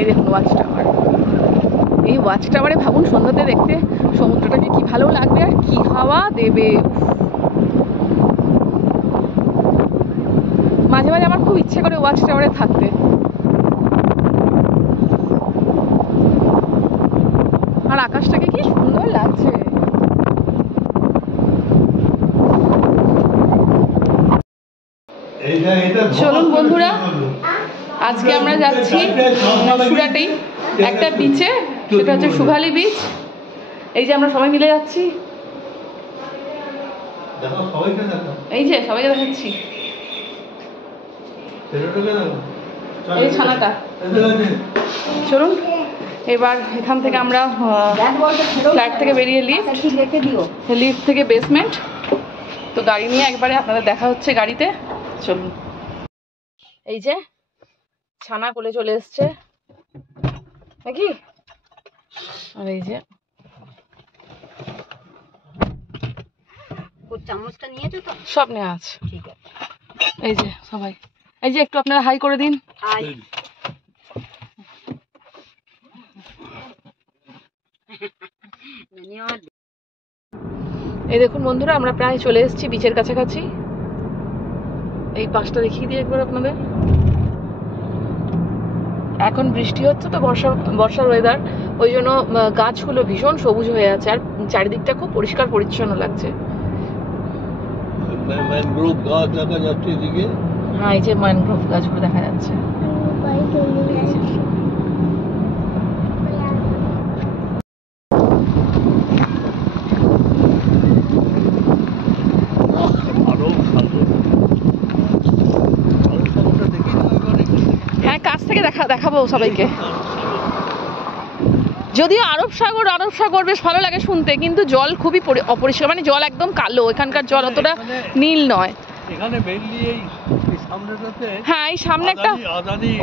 এই দেখুন watch tower. এই ওয়াচ টাওয়ারে ভাবুন সন্ধ্যাতে দেখতে সমুদ্রটাকে কি ভালো লাগবে আর কি হাওয়া দেবে। মাঝে মাঝে আমার খুব ইচ্ছে করে ওয়াচ টাওয়ারে থাকতে। আর আকাশটাকে কি সুন্দর লাগছে। চলুন বন্ধুরা, আজকে আমরা যাচ্ছি সুরাটেই একটা বিচে, সেটা হচ্ছে সুভালি বিচ। এই যে আমরা সবাই মিলে যাচ্ছি, এই যে সবাইকে দেখাচ্ছি, এই ছানাটা। চলুন এবার এখান থেকে আমরা ফ্ল্যাট থেকে বেরিয়ে লিফট থেকে বেসমেন্ট, তো গাড়ি নিয়ে একবারে আপনাদের দেখা হচ্ছে গাড়িতে। চলুন, এই যে ছানা কোলে চলে এসছে নাকি, আর এই যে চামচটা নিয়েছো তো, সব নেওয়া আছে। ঠিক আছে, এই যে সবাই, এই যে একটু আপনারা হাই করে দিন। হাই। এই দেখুন বন্ধুরা, আমরা প্রায় চলে এসেছি বিচের কাছাকাছি। এই পাশটা দেখিয়ে দিই একবার আপনাদের। এখন বৃষ্টি হচ্ছে তো, বর্ষার ওয়েদার, ওই জন্য গাছগুলো ভীষণ সবুজ হয়ে আছে আর চারিদিকটা খুব পরিষ্কার পরিচ্ছন্ন লাগছে। হ্যাঁ, এই যে ম্যানগ্রোভ গাছগুলো দেখা যাচ্ছে। হ্যাঁ, কাছ থেকে দেখাবো সবাইকে। যদিও আরব সাগর বেশ ভালো লাগে শুনতে, কিন্তু জল খুবই অপরিষ্কার, মানে জল একদম কালো, এখানকার জল অতটা নীল নয়। হ্যাঁ, এই সামনে একটা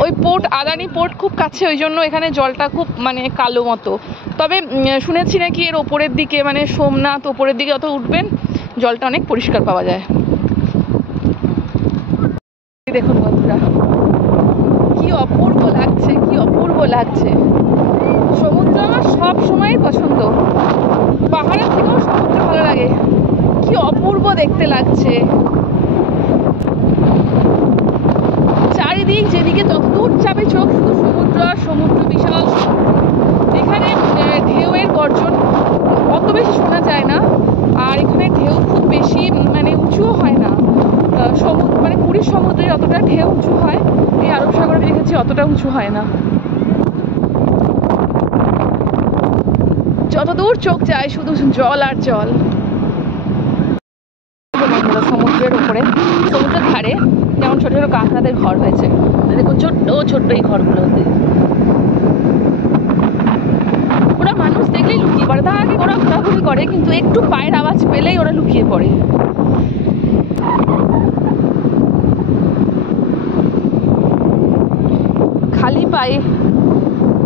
ওই পোর্ট, আদানি পোর্ট খুব কাছে, ওই জন্য এখানে জলটা খুব মানে কালো মতো। তবে শুনেছি নাকি এর ওপরের দিকে, মানে সোমনাথ ওপরের দিকে যত উঠবেন জলটা অনেক পরিষ্কার পাওয়া যায়। দেখুন বন্ধুরা, কি অপূর্ব লাগছে, কি অপূর্ব লাগছে। সমুদ্র আমার সব সময় পছন্দ, পাহাড়ের থেকেও সমুদ্র ভালো লাগে। কি অপূর্ব দেখতে লাগছে। চারিদিক যেদিকে যতদূর যাবে চোখ শুধু সমুদ্র আর সমুদ্র, বিশাল সমুদ্র। এখানে ঢেউয়ের গর্জন অত বেশি শোনা যায় না, আর এখানে ঢেউ খুব বেশি মানে উঁচুও হয় না। সমুদ্র মানে পুরীর সমুদ্রে যতটা ঢেউ উঁচু হয়, এই আরব সাগরে দেখেছি অতটা উঁচু হয় না। যতদূর চোখ যায় শুধু জল আর জল। সমুদ্রের উপরে, সমুদ্রের ধারে যেমন ছোট ছোট কাঁকড়াদের ঘর হয়েছে, দেখুন ছোট্ট ছোট্ট এই ঘরগুলোতে। ওরা মানুষ দেখলেই লুকিয়ে পড়ে, তার আগে ওরা ঘোরাঘুরি করে, কিন্তু একটু পায়ের আওয়াজ পেলেই ওরা লুকিয়ে পড়ে। খালি পায়ে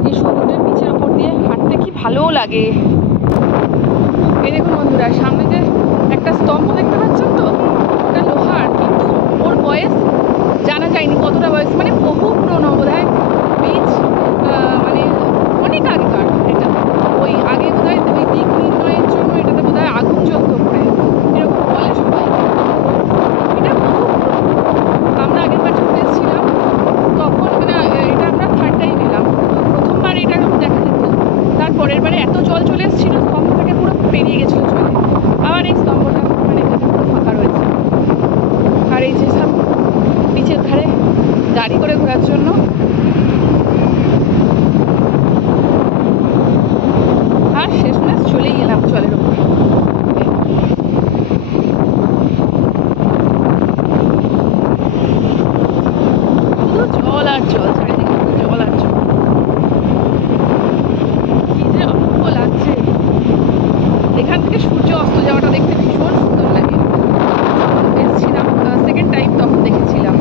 এই সমুদ্রের বিচের ওপর দিয়ে হাঁটতে কি ভালো লাগে। এই দেখুন বন্ধুরা, সামনে যে একটা স্তম্ভ দেখতে পাচ্ছেন তো, ওটা লোহার, কিন্তু ওর বয়স জানা যায়নি কতটা বয়স, মানে বহু পুরনো বোধহয় বীজ, মানে অনেক আগেকার এটা। ওই আগে বোধহয় ওই দিক নির্ণয়ের জন্য এটাতে বোধহয় আগুন জ্বলতো করে, এরকম বলে সবাই। এটা বহু পুরনো। আমরা আগের বার যখন এসেছিলাম তখন মানে এটা আমরা থার্ড টাইম এলাম, প্রথমবার এটা দেখা যেত। তারপরের বারে এত জল চলে এসেছিল, স্তম্ভটাকে পুরো পেরিয়ে গেছিলো জলে। আবার এই স্তম্ভটা মানে এখানে পুরো ফাঁকা রয়েছে। আর এই যে সব বিচের ধারে গাড়ি করে ঘোরার জন্য আর শেষমেশ চলেই এলাম জলের উপর। শুধু জল আর জল, চারিদিকে শুধু জল আর জল। কি যে অপূর্ব লাগছে। এখান থেকে সূর্য অস্ত যাওয়াটা দেখতে ভীষণ সুন্দর লাগে। এসেছিলাম সেকেন্ড টাইম, তখন দেখেছিলাম।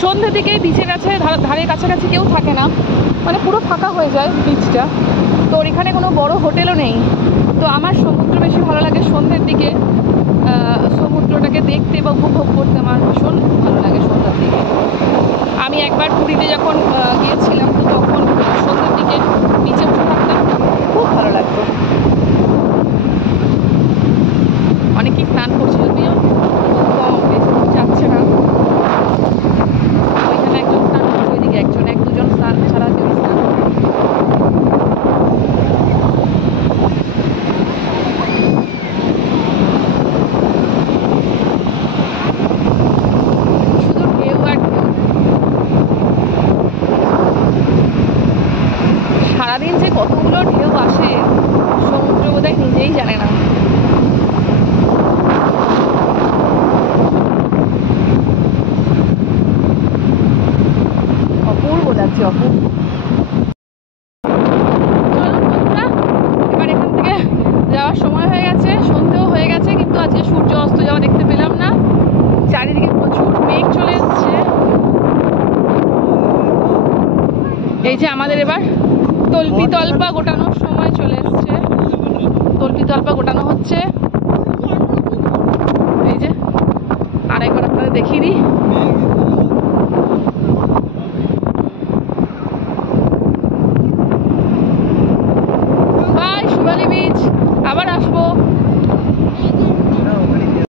সন্ধ্যের দিকে বিচের কাছে ধারে কাছাকাছি কেউ থাকে না, মানে পুরো ফাঁকা হয়ে যায় বিচটা। তো এখানে কোনো বড় হোটেলও নেই। তো আমার সমুদ্র বেশি ভালো লাগে সন্ধ্যের দিকে, সমুদ্রটাকে দেখতে বা উপভোগ করতে আমার ভীষণ ভালো লাগে সন্ধ্যার দিকে। আমি একবার পুরীতে যখন গিয়েছিলাম, তো তখন সন্ধ্যের দিকে বিচে বসে থাকতাম, খুব ভালো লাগতো। অনেকেই স্নান করছে, যদিও কম, বেশি যাচ্ছে না। ওইখানে একজন স্নান করছে, ওইদিকে একজন, এক দুজন স্নান ছাড়া কেউ স্নান করে। শুধু ঢেউ আর ঢেউ। সারাদিন যে কতগুলো ঢেউ আসে সমুদ্র বোধহয় নিজেই জানে না। অপূর্ব লাগছে, অপূর্ব। এবার এখান থেকে যাওয়ার সময় হয়ে গেছে, সন্ধ্যেও হয়ে গেছে, কিন্তু আজকে সূর্য অস্ত যাওয়া দেখতে পেলাম না। চারিদিকে প্রচুর মেঘ চলে এসছে। এই যে আমাদের এবার তল্পি তল্পা গোটানোর সময় চলে এসছে, তল্পি তল্পা গোটানো হচ্ছে।